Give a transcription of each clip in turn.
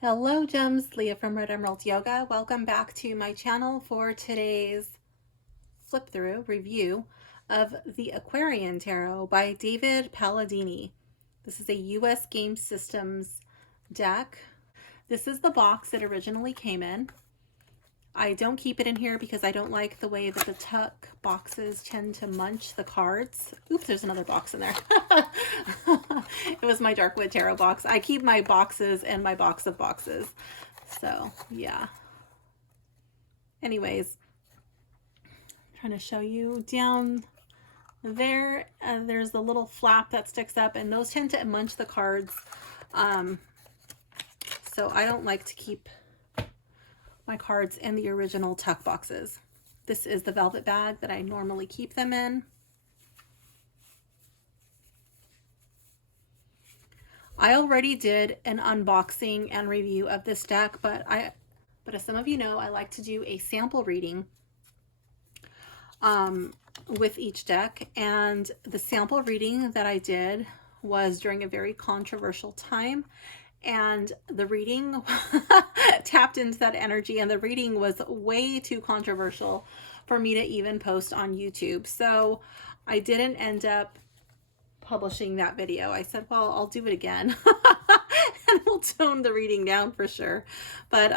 Hello gems, Leah from Red Emerald Yoga. Welcome back to my channel for today's flip through review of the Aquarian Tarot by David Palladini. This is a US Game Systems deck. This is the box it originally came in. I don't keep it in here because I don't like the way that the tuck boxes tend to munch the cards. Oops, there's another box in there. It was my Darkwood Tarot box. I keep my boxes in my box of boxes. So, yeah. Anyways, I'm trying to show you down there. There's the little flap that sticks up, and those tend to munch the cards. So I don't like to keep my cards in the original tuck boxes. This is the velvet bag that I normally keep them in. I already did an unboxing and review of this deck, but as some of you know, I like to do a sample reading with each deck, and the sample reading that I did was during a very controversial time, and the reading tapped into that energy, and the reading was way too controversial for me to even post on YouTube. So I didn't end up publishing that video. I said, well, I'll do it again and we'll tone the reading down for sure. But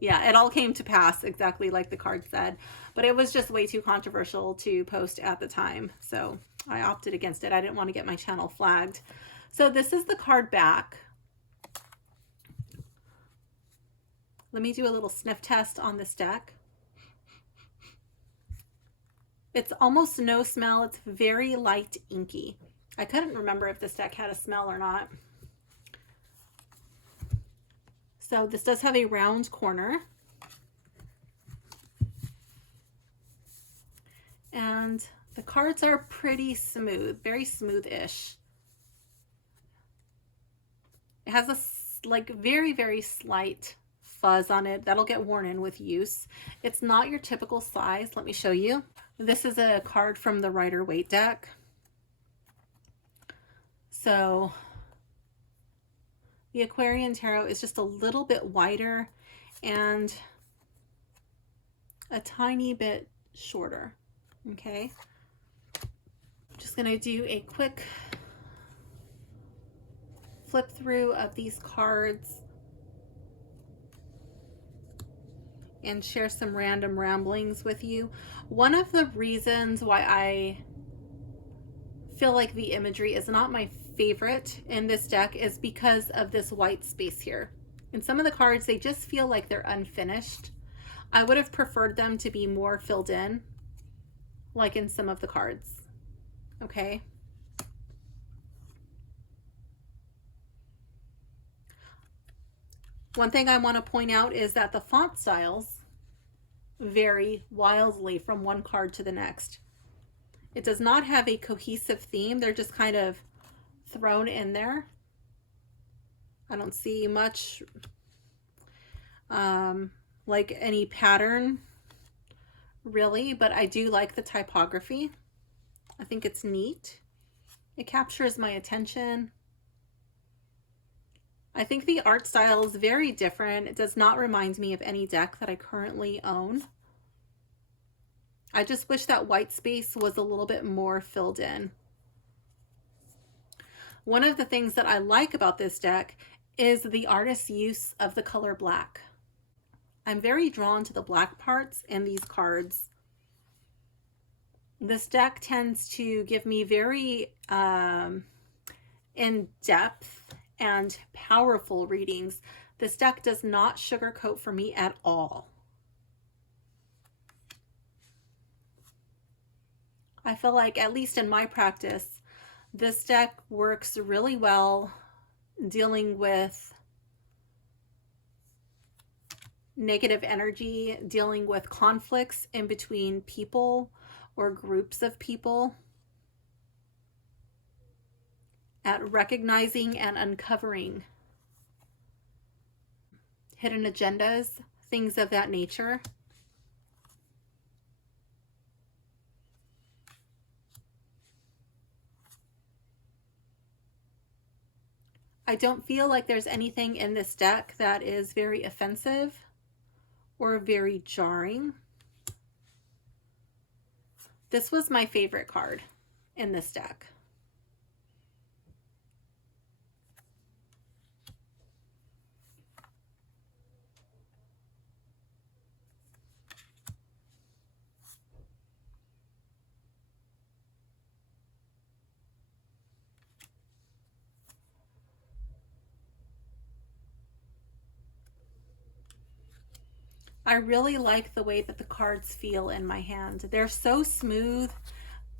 yeah, it all came to pass exactly like the card said, but it was just way too controversial to post at the time. So I opted against it. I didn't want to get my channel flagged. So this is the card back. Let me do a little sniff test on this deck. It's almost no smell. It's very light inky. I couldn't remember if this deck had a smell or not. So this does have a round corner. And the cards are pretty smooth, very smooth-ish. It has a like very, very slight fuzz on it. That'll get worn in with use. It's not your typical size. Let me show you. This is a card from the Rider-Waite deck. So the Aquarian Tarot is just a little bit wider and a tiny bit shorter. Okay. I'm just going to do a quick flip through of these cards and share some random ramblings with you. One of the reasons why I feel like the imagery is not my favorite in this deck is because of this white space here. In some of the cards, they just feel like they're unfinished. I would have preferred them to be more filled in, like in some of the cards. Okay. One thing I want to point out is that the font styles vary wildly from one card to the next. It does not have a cohesive theme. They're just kind of thrown in there. I don't see much like any pattern really, but I do like the typography. I think it's neat. It captures my attention. I think the art style is very different. It does not remind me of any deck that I currently own. I just wish that white space was a little bit more filled in. One of the things that I like about this deck is the artist's use of the color black. I'm very drawn to the black parts in these cards. This deck tends to give me very in-depth and powerful readings. This deck does not sugarcoat for me at all. I feel like, at least in my practice, this deck works really well dealing with negative energy, dealing with conflicts in between people or groups of people, at recognizing and uncovering hidden agendas, things of that nature. I don't feel like there's anything in this deck that is very offensive or very jarring. This was my favorite card in this deck. I really like the way that the cards feel in my hand. They're so smooth.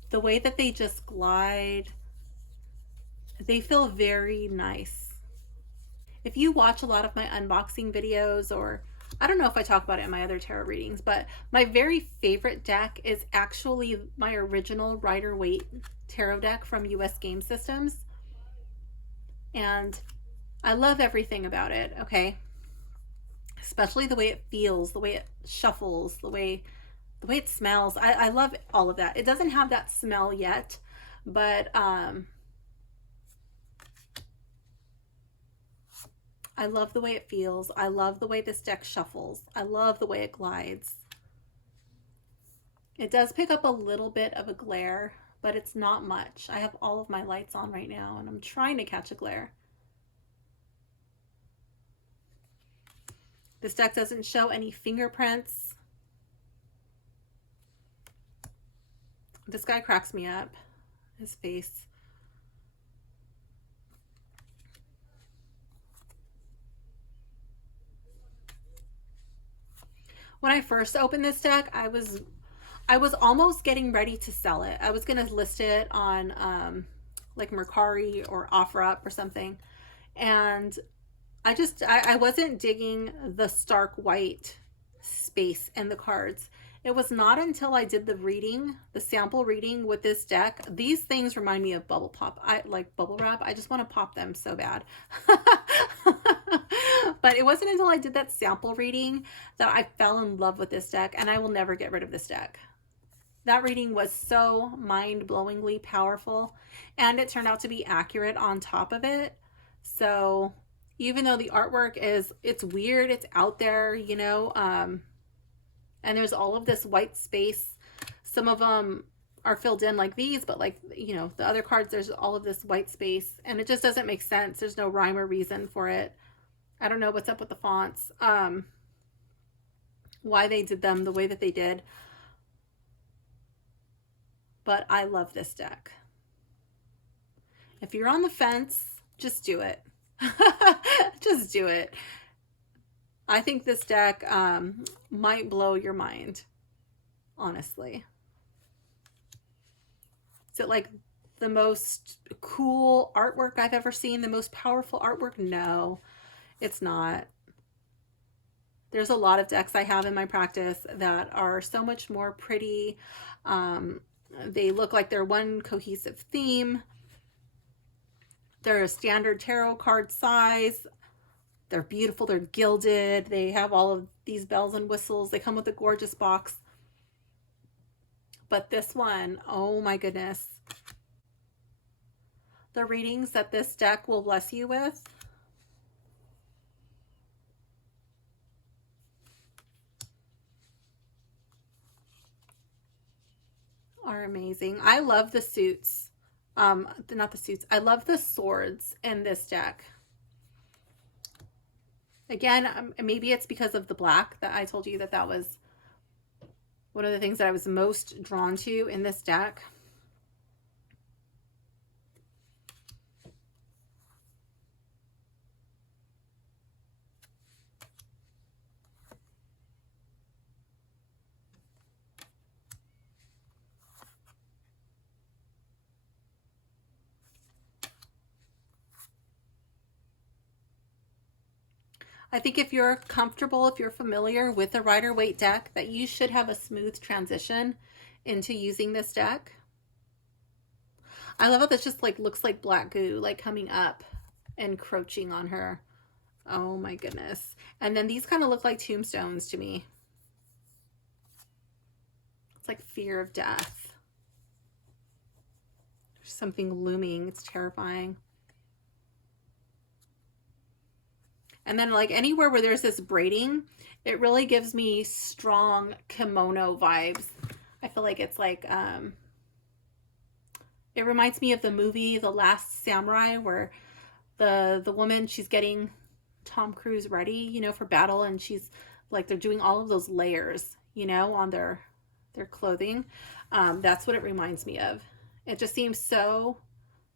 The way that they just glide, they feel very nice. If you watch a lot of my unboxing videos, or I don't know if I talk about it in my other tarot readings, but my very favorite deck is actually my original Rider-Waite tarot deck from US Game Systems. And I love everything about it, okay? Especially the way it feels, the way it shuffles, the way it smells. I love all of that. It doesn't have that smell yet, but I love the way it feels. I love the way this deck shuffles. I love the way it glides. It does pick up a little bit of a glare, but it's not much. I have all of my lights on right now, and I'm trying to catch a glare. This deck doesn't show any fingerprints. This guy cracks me up. His face. When I first opened this deck, I was almost getting ready to sell it. I was going to list it on like Mercari or OfferUp or something. And I wasn't digging the stark white space in the cards. It was not until I did the reading, the sample reading with this deck. These things remind me of bubble pop. I like bubble wrap. I just want to pop them so bad. But it wasn't until I did that sample reading that I fell in love with this deck, and I will never get rid of this deck. That reading was so mind-blowingly powerful, and it turned out to be accurate on top of it. So even though the artwork it's weird, it's out there, you know, and there's all of this white space. Some of them are filled in like these, but like, you know, the other cards, there's all of this white space, and it just doesn't make sense. There's no rhyme or reason for it. I don't know what's up with the fonts, why they did them the way that they did. But I love this deck. If you're on the fence, just do it. Just do it. I think this deck might blow your mind, honestly. Is it like the most cool artwork I've ever seen? The most powerful artwork? No, it's not. There's a lot of decks I have in my practice that are so much more pretty. They look like they're one cohesive theme. They're a standard tarot card size. They're beautiful. They're gilded. They have all of these bells and whistles. They come with a gorgeous box. But this one, oh my goodness. The readings that this deck will bless you with are amazing. I love the suits. Not the suits. I love the swords in this deck. Again, maybe it's because of the black that I told you that was one of the things that I was most drawn to in this deck. I think if you're comfortable, if you're familiar with the Rider-Waite deck, that you should have a smooth transition into using this deck. I love how this just like looks like black goo, like coming up and encroaching on her. Oh my goodness. And then these kind of look like tombstones to me. It's like fear of death. There's something looming. It's terrifying. And then like anywhere where there's this braiding, it really gives me strong kimono vibes. I feel like it's like, it reminds me of the movie The Last Samurai, where the woman, she's getting Tom Cruise ready, you know, for battle, and she's like, they're doing all of those layers, you know, on their clothing. That's what it reminds me of. It just seems so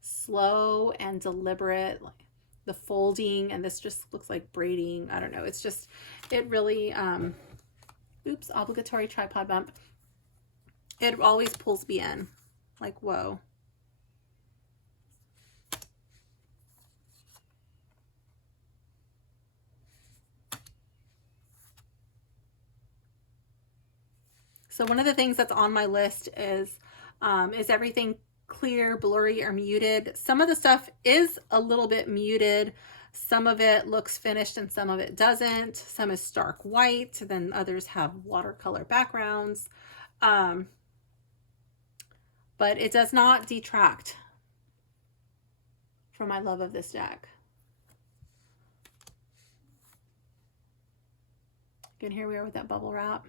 slow and deliberate, like the folding, and this just looks like braiding. I don't know. It's just, it really, oops, obligatory tripod bump. It always pulls me in. Like, whoa. So one of the things that's on my list is everything clear, blurry, or muted? Some of the stuff is a little bit muted. Some of it looks finished and some of it doesn't. Some is stark white, then others have watercolor backgrounds. But it does not detract from my love of this deck. Again, here we are with that bubble wrap.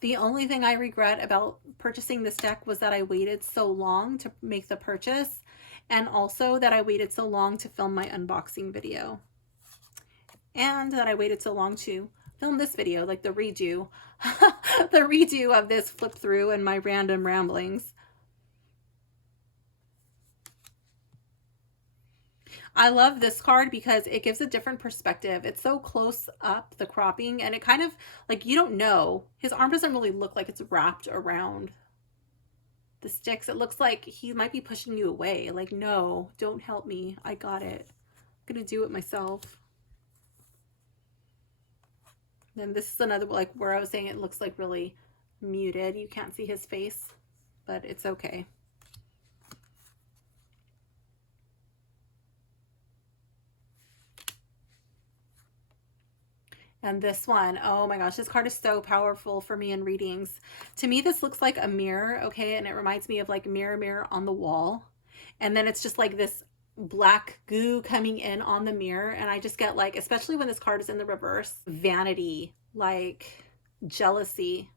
The only thing I regret about purchasing this deck was that I waited so long to make the purchase, and also that I waited so long to film my unboxing video, and that I waited so long to film this video, like the redo, the redo of this flip through and my random ramblings. I love this card because it gives a different perspective. It's so close up, the cropping, and it kind of like, you don't know. His arm doesn't really look like it's wrapped around the sticks. It looks like he might be pushing you away. Like, no, don't help me. I got it. I'm going to do it myself. Then this is another, like where I was saying it looks like really muted. You can't see his face, but it's okay. And this one, oh my gosh, this card is so powerful for me in readings. To me, this looks like a mirror, okay? And it reminds me of like mirror, mirror on the wall. And then it's just like this black goo coming in on the mirror. And I just get like, especially when this card is in the reverse, vanity, like jealousy,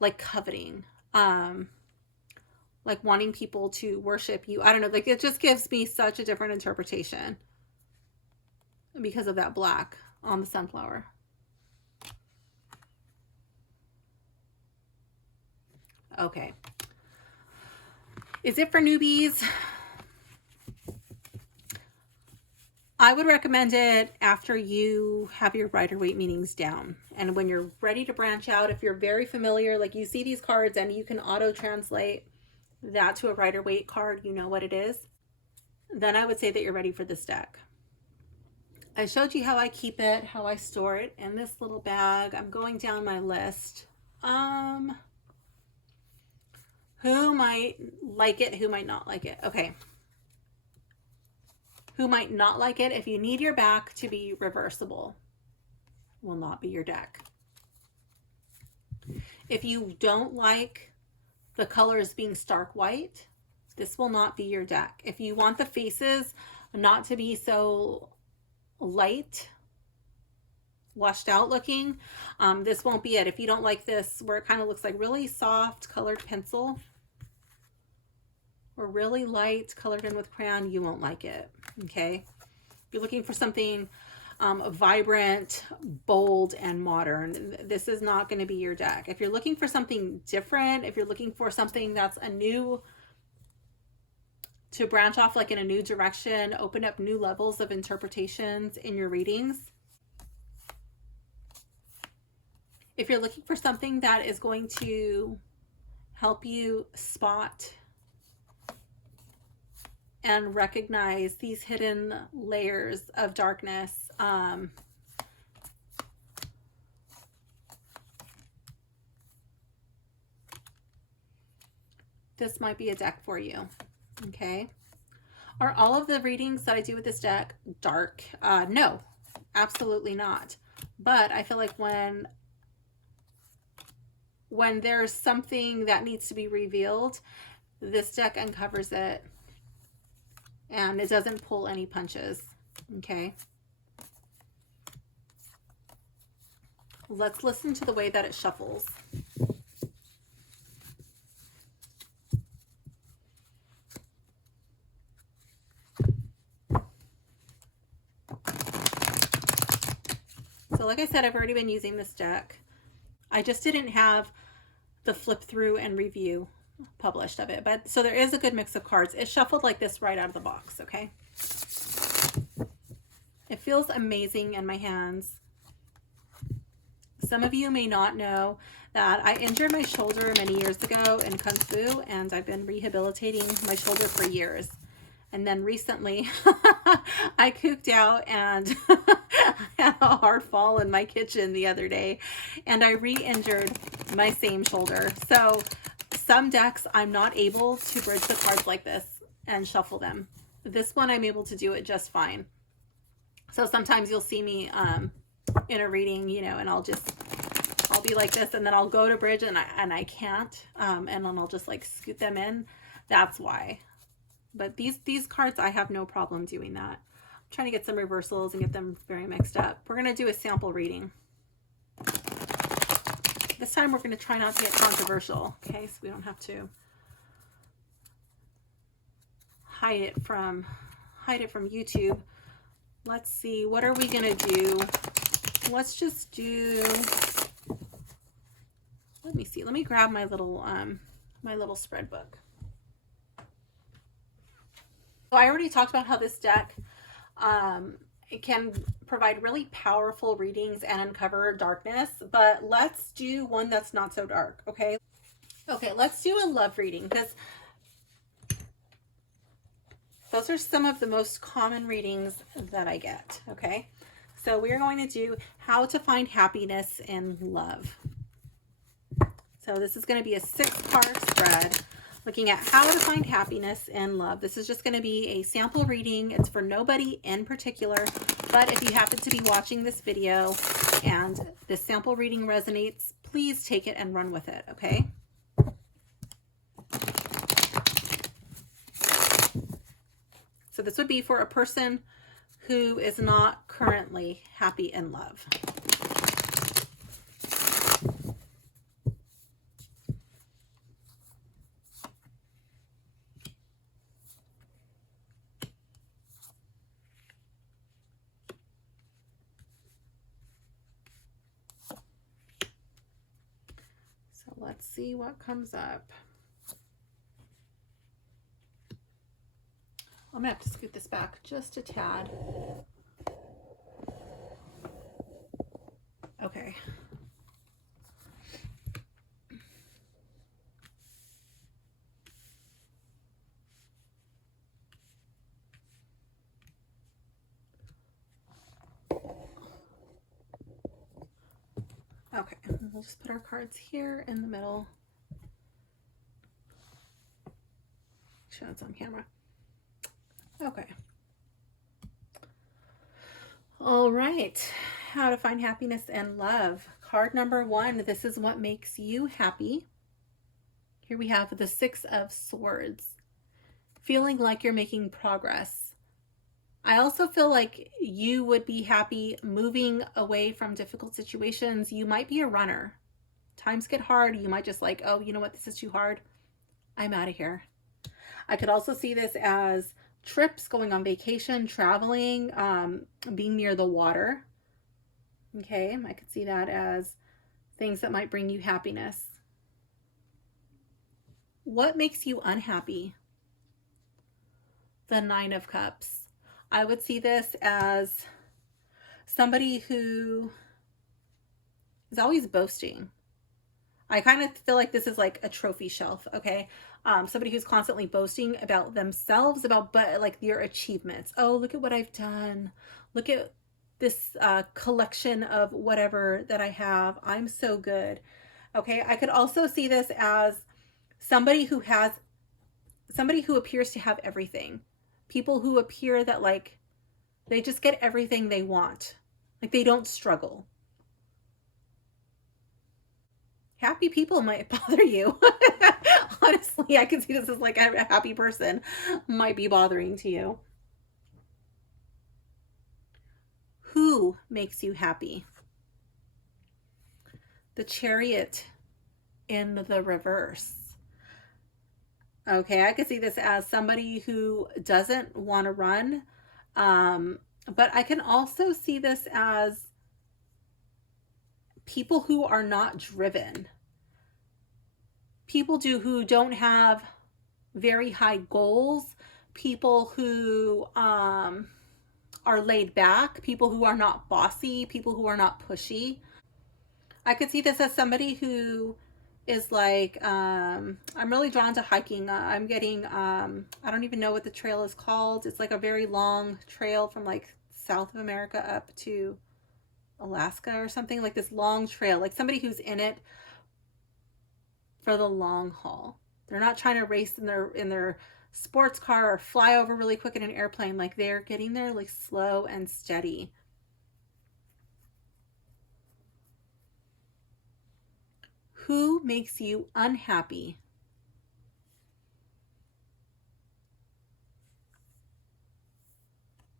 like coveting, like wanting people to worship you. I don't know, like it just gives me such a different interpretation because of that black on the sunflower. Okay. Is it for newbies? I would recommend it after you have your Rider-Waite meanings down. And when you're ready to branch out, if you're very familiar, like you see these cards and you can auto-translate that to a Rider-Waite card, you know what it is, then I would say that you're ready for this deck. I showed you how I keep it, how I store it in this little bag. I'm going down my list. Who might like it, who might not like it? Okay. Who might not like it? If you need your back to be reversible, will not be your deck. If you don't like the colors being stark white, this will not be your deck. If you want the faces not to be so light, washed out looking, this won't be it. If you don't like this where it kind of looks like really soft colored pencil or really light colored in with crayon, you won't like it. Okay, if you're looking for something vibrant, bold, and modern, this is not going to be your deck. If you're looking for something different, if you're looking for something that's a new, to branch off like in a new direction, open up new levels of interpretations in your readings. If you're looking for something that is going to help you spot and recognize these hidden layers of darkness, this might be a deck for you. Okay. Are all of the readings that I do with this deck dark? No, absolutely not. But I feel like when when there's something that needs to be revealed, this deck uncovers it and it doesn't pull any punches. Okay. Let's listen to the way that it shuffles. So like I said, I've already been using this deck. I just didn't have the flip through and review published of it. But so there is a good mix of cards. It shuffled like this right out of the box, okay? It feels amazing in my hands. Some of you may not know that I injured my shoulder many years ago in Kung Fu, and I've been rehabilitating my shoulder for years. And then recently I cooked out and had a hard fall in my kitchen the other day, and I re-injured my same shoulder. So some decks I'm not able to bridge the cards like this and shuffle them. This one I'm able to do it just fine. So sometimes you'll see me in a reading, you know, and I'll be like this, and then I'll go to bridge and I can't, and then I'll just like scoot them in. That's why. But these cards, I have no problem doing that. I'm trying to get some reversals and get them very mixed up. We're going to do a sample reading. This time we're going to try not to get controversial, okay? So we don't have to hide it from YouTube. Let's see, what are we going to do? Let's just do, let me see. Let me grab my little spread book. So I already talked about how this deck it can provide really powerful readings and uncover darkness, but let's do one that's not so dark, okay? Okay, let's do a love reading, because those are some of the most common readings that I get, okay? So we are going to do how to find happiness in love. So this is going to be a 6-card spread, looking at how to find happiness in love. This is just going to be a sample reading. It's for nobody in particular, but if you happen to be watching this video and this sample reading resonates, please take it and run with it, okay? So this would be for a person who is not currently happy in love. Let's see what comes up. I'm gonna have to scoot this back just a tad. Okay. Okay, we'll just put our cards here in the middle. Make sure it's on camera. Okay. All right. How to find happiness and love. Card number 1. This is what makes you happy. Here we have the 6 of Swords. Feeling like you're making progress. I also feel like you would be happy moving away from difficult situations. You might be a runner. Times get hard. You might just like, oh, you know what? This is too hard. I'm out of here. I could also see this as trips, going on vacation, traveling, being near the water. Okay, I could see that as things that might bring you happiness. What makes you unhappy? The 9 of Cups. I would see this as somebody who is always boasting. I kind of feel like this is like a trophy shelf, okay? Somebody who's constantly boasting about themselves, about like their achievements. Oh, look at what I've done. Look at this collection of whatever that I have. I'm so good. Okay, I could also see this as somebody who appears to have everything. People who appear that like they just get everything they want. Like they don't struggle. Happy people might bother you. Honestly, I can see this as like a happy person might be bothering to you. Who makes you happy? The Chariot in the reverse. Okay, I could see this as somebody who doesn't want to run. But I can also see this as people who are not driven. People who don't have very high goals. People who are laid back. People who are not bossy. People who are not pushy. I could see this as somebody who is like, I'm really drawn to hiking. I'm getting, I don't even know what the trail is called. It's like a very long trail from like South of America up to Alaska or something, like this long trail, like somebody who's in it for the long haul. They're not trying to race in their sports car or fly over really quick in an airplane. Like they're getting there like slow and steady. Who makes you unhappy?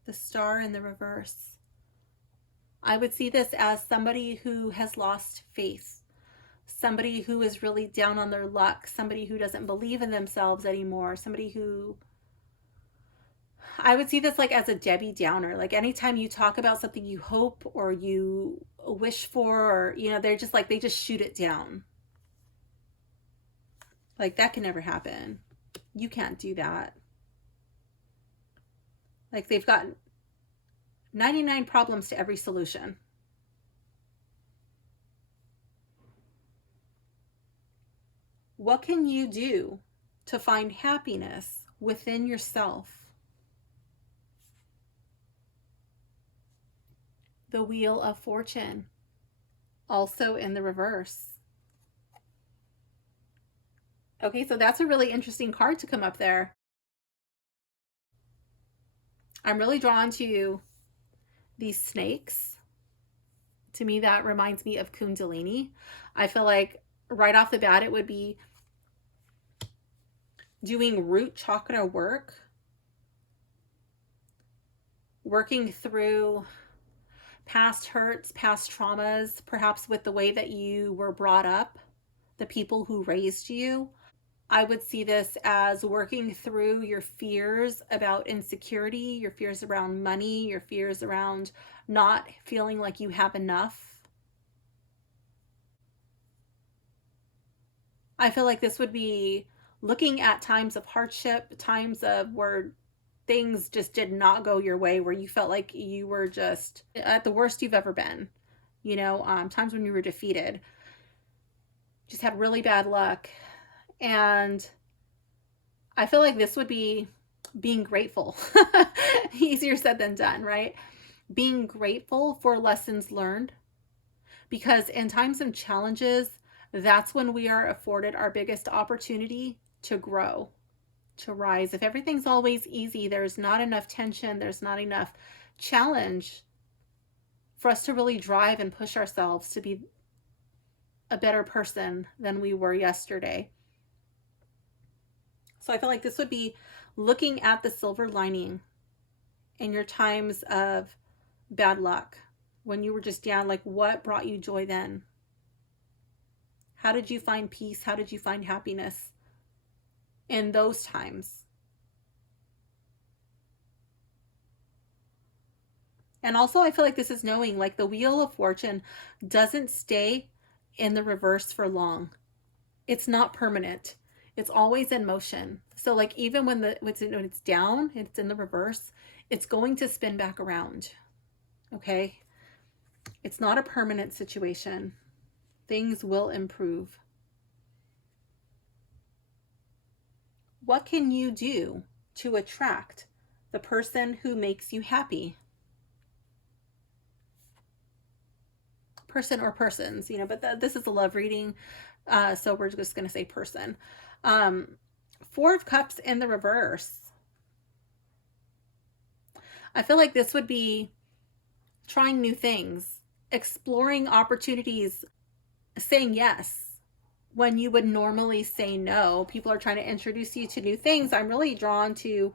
The Star in the reverse. I would see this as somebody who has lost faith, somebody who is really down on their luck, somebody who doesn't believe in themselves anymore, somebody who, I would see this like as a Debbie Downer. Like anytime you talk about something you hope or you wish for, or, you know, they're just like, they just shoot it down. Like that can never happen. You can't do that. Like they've got 99 problems to every solution. What can you do to find happiness within yourself? The Wheel of Fortune, also in the reverse. Okay, so that's a really interesting card to come up there. I'm really drawn to these snakes. To me, that reminds me of Kundalini. I feel like right off the bat, it would be doing root chakra work, working through past hurts, past traumas, perhaps with the way that you were brought up, the people who raised you. I would see this as working through your fears about insecurity, your fears around money, your fears around not feeling like you have enough. I feel like this would be looking at times of hardship, times of where things just did not go your way, where you felt like you were just at the worst you've ever been. You know, times when you were defeated, just had really bad luck. And I feel like this would be being grateful. Easier said than done, right? Being grateful for lessons learned. Because in times of challenges, that's when we are afforded our biggest opportunity to grow, to rise. If everything's always easy, there's not enough tension, there's not enough challenge for us to really drive and push ourselves to be a better person than we were yesterday. So I feel like this would be looking at the silver lining in your times of bad luck, when you were just down, like what brought you joy then? How did you find peace? How did you find happiness in those times? And also, I feel like this is knowing like the Wheel of Fortune doesn't stay in the reverse for long. It's not permanent. It's always in motion. So like even when it's down, it's in the reverse, it's going to spin back around. Okay? It's not a permanent situation. Things will improve. What can you do to attract the person who makes you happy? Person or persons, you know, but this is a love reading, so we're just going to say person. Four of Cups in the reverse. I feel like this would be trying new things, exploring opportunities, saying yes. when you would normally say no. People are trying to introduce you to new things. I'm really drawn to,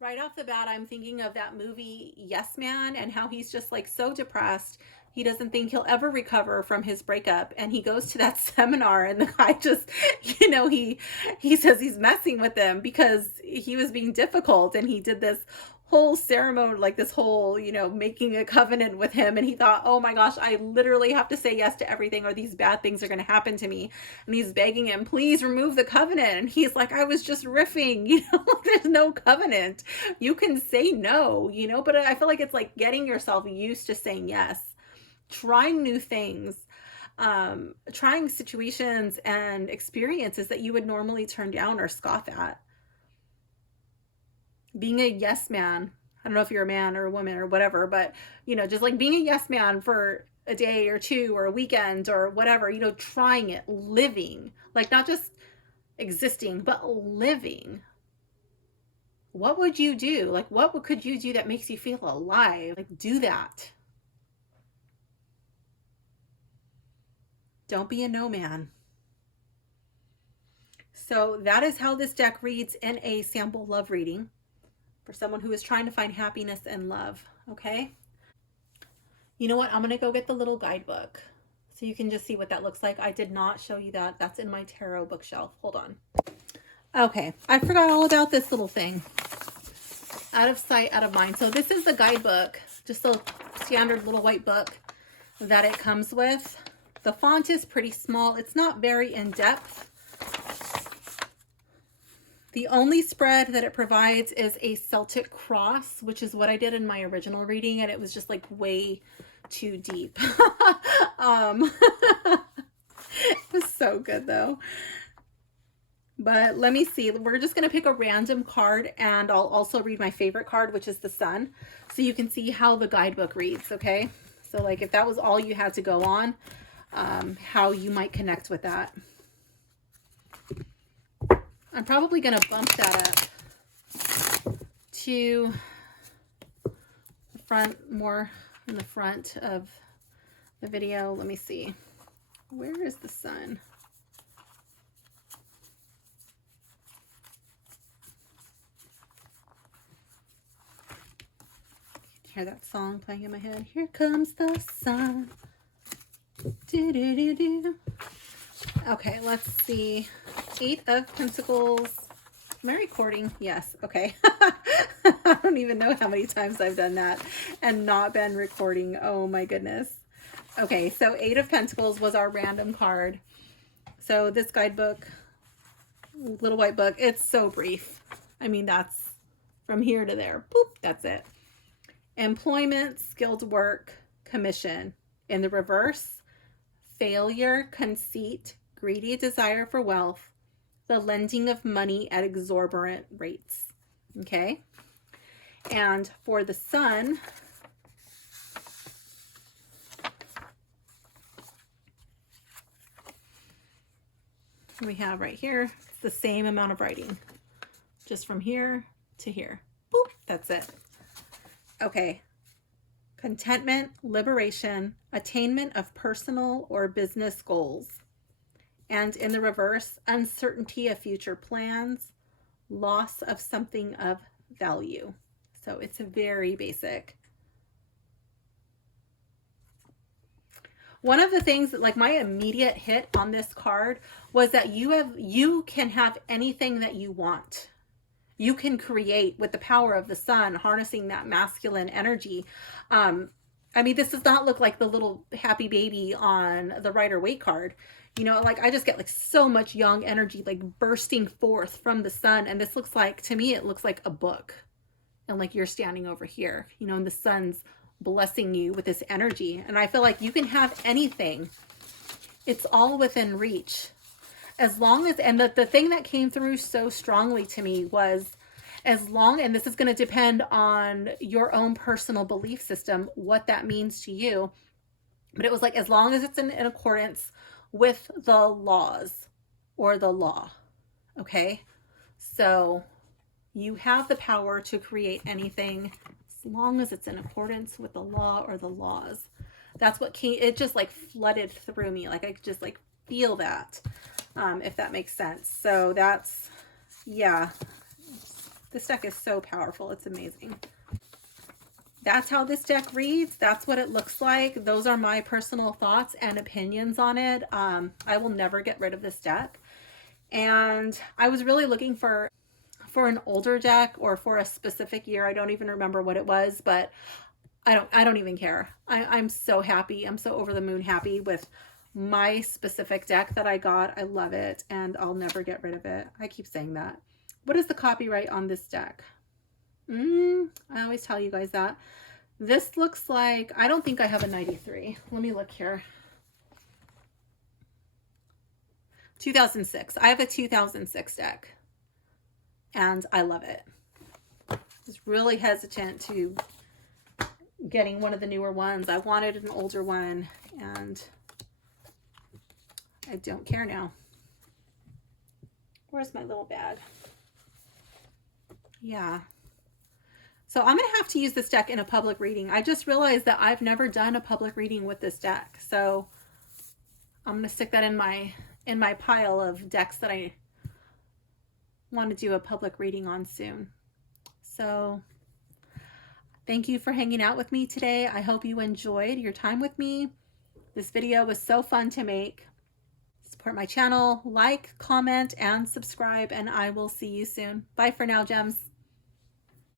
right off the bat, I'm thinking of that movie Yes Man, and how he's just like so depressed. He doesn't think he'll ever recover from his breakup, and he goes to that seminar, and the guy just, he says he's messing with him because he was being difficult, and he did this whole ceremony, like this whole, making a covenant with him, and he thought, oh my gosh, I literally have to say yes to everything or these bad things are going to happen to me. And he's begging him, please remove the covenant, and he's like, I was just riffing, there's no covenant. You can say no, but I feel like it's like getting yourself used to saying yes, trying new things, trying situations and experiences that you would normally turn down or scoff at. Being a yes man. I don't know if you're a man or a woman or whatever, but just like being a yes man for a day or two or a weekend or whatever, trying it, living, like not just existing, but living. What would you do? Like, what could you do that makes you feel alive? Like, do that. Don't be a no man. So that is how this deck reads in a sample love reading for someone who is trying to find happiness and love. Okay. You know what? I'm going to go get the little guidebook so you can just see what that looks like. I did not show you that. That's in my tarot bookshelf. Hold on. Okay. I forgot all about this little thing. Out of sight, out of mind. So this is the guidebook, just a standard little white book that it comes with. The font is pretty small. It's not very in depth. The only spread that it provides is a Celtic cross, which is what I did in my original reading, and it was just like way too deep. It was so good though. But let me see. We're just going to pick a random card, and I'll also read my favorite card, which is the Sun, so you can see how the guidebook reads, okay? So like if that was all you had to go on, how you might connect with that. I'm probably going to bump that up to the front, more in the front of the video. Let me see. Where is the Sun? Hear that song playing in my head. Here comes the sun. Do, do, do, do. Okay, let's see. 8 of Pentacles. Am I recording? Yes. Okay. I don't even know how many times I've done that and not been recording. Oh my goodness. Okay, so 8 of Pentacles was our random card. So this guidebook, little white book, it's so brief. I mean, that's from here to there. Boop, that's it. Employment, skilled work, commission. In the reverse, failure, conceit, greedy desire for wealth, the lending of money at exorbitant rates. Okay. And for the Sun, we have right here, it's the same amount of writing, just from here to here. Boop, that's it. Okay. Contentment, liberation, attainment of personal or business goals. And in the reverse, uncertainty of future plans, loss of something of value. So it's very basic. One of the things that, like, my immediate hit on this card was that you can have anything that you want. You can create with the power of the Sun, harnessing that masculine energy. I mean, this does not look like the little happy baby on the Rider-Waite card. Like I just get like so much young energy like bursting forth from the Sun. And this looks like, to me, it looks like a book. And like you're standing over here, and the Sun's blessing you with this energy. And I feel like you can have anything. It's all within reach. As long as, and the thing that came through so strongly to me was, as long, and this is going to depend on your own personal belief system, what that means to you. But it was like, as long as it's in accordance with the laws or the law. Okay. So you have the power to create anything as long as it's in accordance with the law or the laws. That's what came, it just like flooded through me. Like I could just like feel that. if that makes sense. So that's, yeah, this deck is so powerful. It's amazing. That's how this deck reads. That's what it looks like. Those are my personal thoughts and opinions on it. I will never get rid of this deck. And I was really looking for an older deck or for a specific year. I don't even remember what it was, but I don't even care. I'm so happy. I'm so over the moon happy with my specific deck that I got. I love it and I'll never get rid of it. I keep saying that. What is the copyright on this deck? I always tell you guys that. This looks like, I don't think I have a 93. Let me look here. 2006. I have a 2006 deck and I love it. I was really hesitant to getting one of the newer ones. I wanted an older one and I don't care now. Where's my little bag? Yeah. So I'm going to have to use this deck in a public reading. I just realized that I've never done a public reading with this deck. So I'm going to stick that in my pile of decks that I want to do a public reading on soon. So thank you for hanging out with me today. I hope you enjoyed your time with me. This video was so fun to make. Support my channel, like, comment, and subscribe, and I will see you soon. Bye for now, gems.